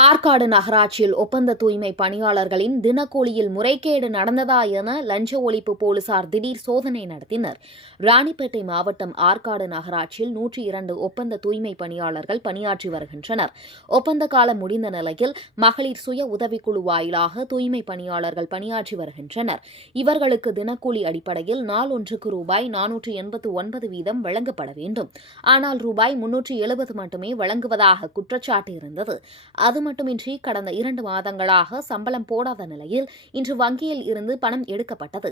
ஆற்காடு நகராட்சியில் ஒப்பந்த தூய்மை பணியாளர்களின் தினக்கூலியில் முறைகேடு நடந்ததா என லஞ்ச ஒழிப்பு போலீசார் திடீர் சோதனை நடத்தினர். ராணிப்பேட்டை மாவட்டம் ஆற்காடு நகராட்சியில் 102 ஒப்பந்த தூய்மை பணியாளர்கள் பணியாற்றி வருகின்றனர். ஒப்பந்த காலம் முடிந்த நிலையில் மகளிர் சுய உதவிக்குழு வாயிலாக தூய்மை பணியாளர்கள் பணியாற்றி வருகின்றனர். இவர்களுக்கு தினக்கூலி அடிப்படையில் நாள் ஒன்றுக்கு ரூபாய் 489 வீதம் வழங்கப்பட வேண்டும். ஆனால் ரூபாய் 370 மட்டுமே வழங்குவதாக குற்றச்சாட்டு இருந்தது. அது மட்டுமின்றி கடந்த 2 மாதங்களாக சம்பளம் போடாத நிலையில் இன்று வங்கியில் இருந்து பணம் எடுக்கப்பட்டது.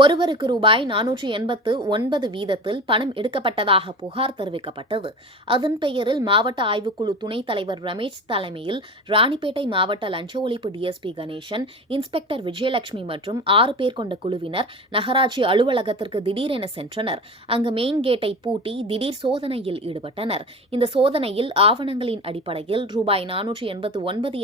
ஒருவருக்கு ரூபாய் 489 வீதத்தில் பணம் எடுக்கப்பட்டதாக புகார் தெரிவிக்கப்பட்டது. அதன் பெயரில் மாவட்ட ஆய்வுக்குழு துணைத் தலைவர் ரமேஷ் தலைமையில் ராணிப்பேட்டை மாவட்ட லஞ்ச ஒழிப்பு டிஎஸ்பி கணேசன், இன்ஸ்பெக்டர் விஜயலட்சுமி மற்றும் 6 பேர் கொண்ட குழுவினர் நகராட்சி அலுவலகத்திற்கு திடீரென சென்றனர். அங்கு மெயின் கேட்டை பூட்டி திடீர் சோதனையில் ஈடுபட்டனர். இந்த சோதனையில் ஆவணங்களின் அடிப்படையில் ரூபாய் 489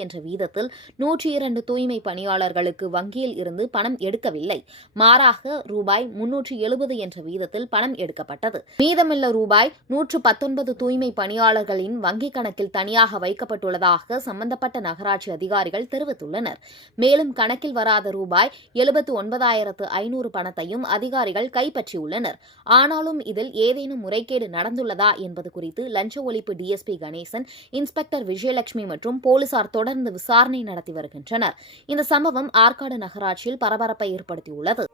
என்ற வீதத்தில் 102 தூய்மை பணியாளர்களுக்கு வங்கியில் இருந்து பணம் எடுக்கவில்லை. மாறாக ரூபாய் 370 என்ற வீதத்தில் பணம் எடுக்கப்பட்டது. மீதமுள்ள ரூபாய் 119 தூய்மை பணியாளர்களின் வங்கிக் கணக்கில் தனியாக வைக்கப்பட்டுள்ளதாக சம்பந்தப்பட்ட நகராட்சி அதிகாரிகள் தெரிவித்துள்ளனர். மேலும் கணக்கில் வராத ரூபாய் 79,500 பணத்தையும் அதிகாரிகள் கைப்பற்றியுள்ளனர். ஆனாலும் இதில் ஏதேனும் முறைகேடு நடந்துள்ளதா என்பது குறித்து லஞ்ச ஒழிப்பு டிஎஸ்பி கணேசன், இன்ஸ்பெக்டர் விஜயலட்சுமி மற்றும் போலீசார் தொடர்ந்து விசாரணை நடத்தி வருகின்றனர். இந்த சம்பவம் ஆற்காடு நகராட்சியில் பரபரப்பை ஏற்படுத்தியுள்ளது.